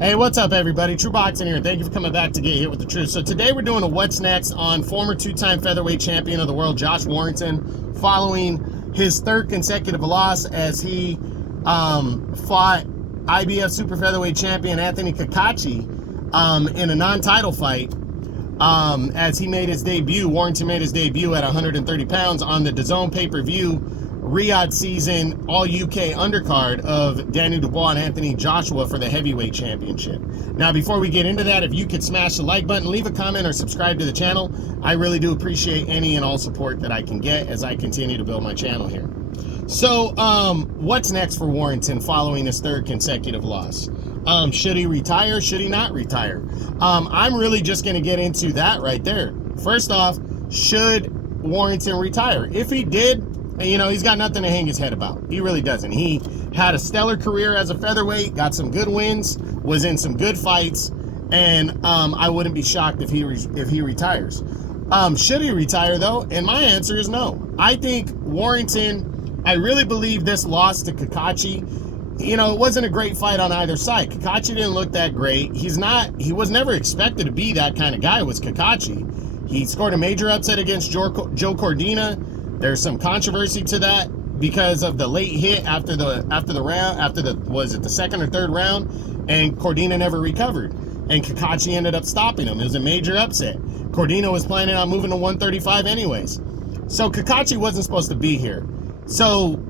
Hey, what's up, everybody? True Boxing here. Thank you for coming back to get hit with the truth. So today we're doing a what's next on former two-time featherweight champion of the world, Josh Warrington, following his third consecutive loss as he fought IBF super featherweight champion Anthony Cacace in a non-title fight. As he made his debut, Warrington made his debut at 130 pounds on the DAZN pay-per-view Riyadh season all-UK undercard of Daniel Dubois and Anthony Joshua for the heavyweight championship. Now, before we get into that, if you could smash the like button, leave a comment, or subscribe to the channel, I really do appreciate any and all support that I can get as I continue to build my channel here. So, what's next for Warrington following his third consecutive loss? Should he retire? Should he not retire? I'm really just going to get into that right there. First off, should Warrington retire? If he did, you know, he's got nothing to hang his head about. He really doesn't. He had a stellar career as a featherweight, got some good wins, was in some good fights, and I wouldn't be shocked if he retires. Should he retire, though? And my answer is no. I think Warrington, I really believe this loss to Cacace, you know, it wasn't a great fight on either side. Cacace didn't look that great. He was never expected to be that kind of guy, was Cacace. He scored a major upset against Joe Cordina. There's some controversy to that because of the late hit after the round, was it the second or third round, and Cordina never recovered, and Cacace ended up stopping him. It was a major upset. Cordina was planning on moving to 135 anyways, so Cacace wasn't supposed to be here. So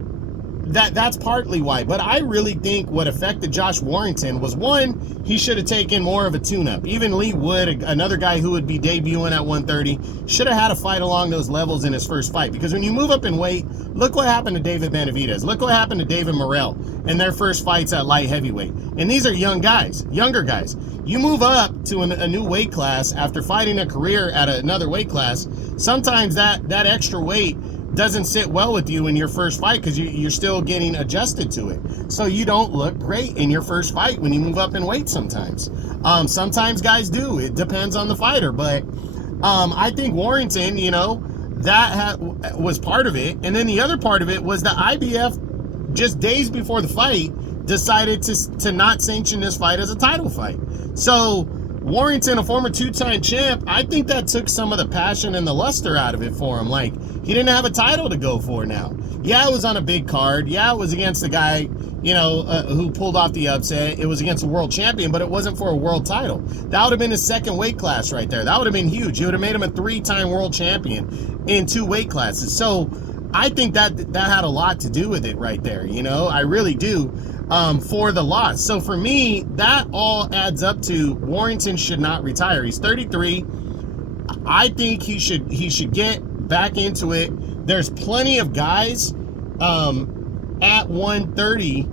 that's partly why. But I really think what affected Josh Warrington was, one, he should have taken more of a tune-up. Even Lee Wood, another guy who would be debuting at 130, should have had a fight along those levels in his first fight. Because when you move up in weight, look what happened to David Benavidez. Look what happened to David Morrell in their first fights at light heavyweight. And these are young guys, younger guys. You move up to a new weight class after fighting a career at another weight class, sometimes that extra weight doesn't sit well with you in your first fight because you're still getting adjusted to it. So you don't look great in your first fight when you move up in weight sometimes. Sometimes guys do. It depends on the fighter. But I think Warrington, you know, that was part of it. And then the other part of it was the IBF, just days before the fight, decided to not sanction this fight as a title fight. So Warrington, a former two-time champ, I think that took some of the passion and the luster out of it for him. Like, he didn't have a title to go for now. Yeah, it was on a big card. Yeah, it was against the guy, you know, who pulled off the upset. It was against a world champion, but it wasn't for a world title. That would have been his second weight class right there. That would have been huge. It would have made him a three-time world champion in two weight classes. So I think that had a lot to do with it right there, you know? I really do. For the loss. So for me, that all adds up to Warrington should not retire. He's 33. I think he should get back into it. There's plenty of guys at 130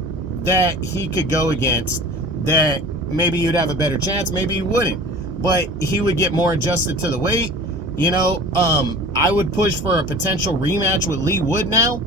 that he could go against that maybe you'd have a better chance, maybe you wouldn't, but he would get more adjusted to the weight. You know, I would push for a potential rematch with Lee Wood now.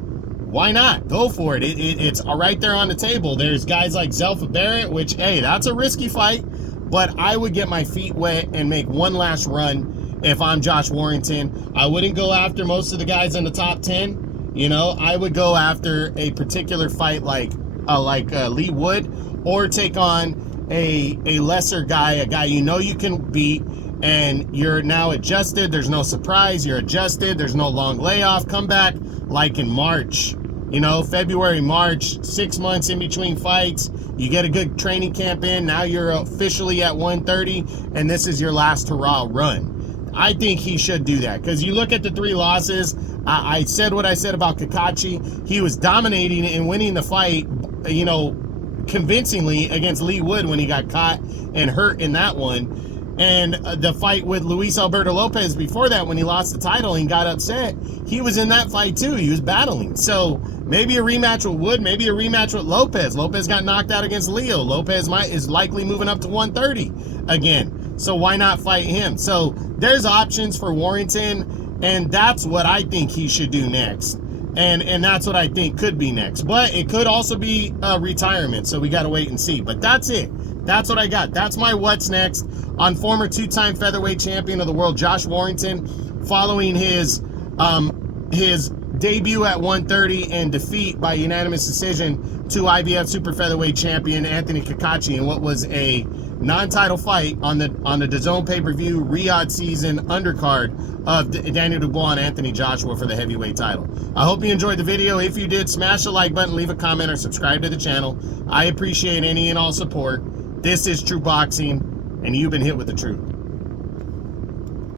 Why not? Go for it. It's right there on the table. There's guys like Zelfa Barrett, which, hey, that's a risky fight, but I would get my feet wet and make one last run if I'm Josh Warrington. I wouldn't go after most of the guys in the top 10. You know, I would go after a particular fight like Lee Wood, or take on a lesser guy, a guy you know you can beat, and you're now adjusted. There's no surprise. You're adjusted. There's no long layoff. Come back like in March, you know, February, March, 6 months in between fights. You get a good training camp in. Now you're officially at 130, and this is your last hurrah run. I think he should do that, because you look at the three losses. I said what I said about Cacace. He was dominating and winning the fight, you know, convincingly against Lee Wood when he got caught and hurt in that one. And the fight with Luis Alberto Lopez before that, when he lost the title and got upset, he was in that fight too. He was battling. So maybe a rematch with Wood, maybe a rematch with Lopez. Lopez got knocked out against Leo. Lopez is likely moving up to 130 again. So why not fight him? So there's options for Warrington, and that's what I think he should do next. And that's what I think could be next. But it could also be retirement, so we got to wait and see. But that's it. That's what I got. That's my what's next on former two-time featherweight champion of the world, Josh Warrington, following his debut at 130 and defeat by unanimous decision to IBF super featherweight champion Anthony Cacace in what was a non-title fight on the DAZN pay-per-view Riyadh season undercard of Daniel Dubois and Anthony Joshua for the heavyweight title. I hope you enjoyed the video. If you did, smash the like button, leave a comment, or subscribe to the channel. I appreciate any and all support. This is True Boxing, and you've been hit with the truth.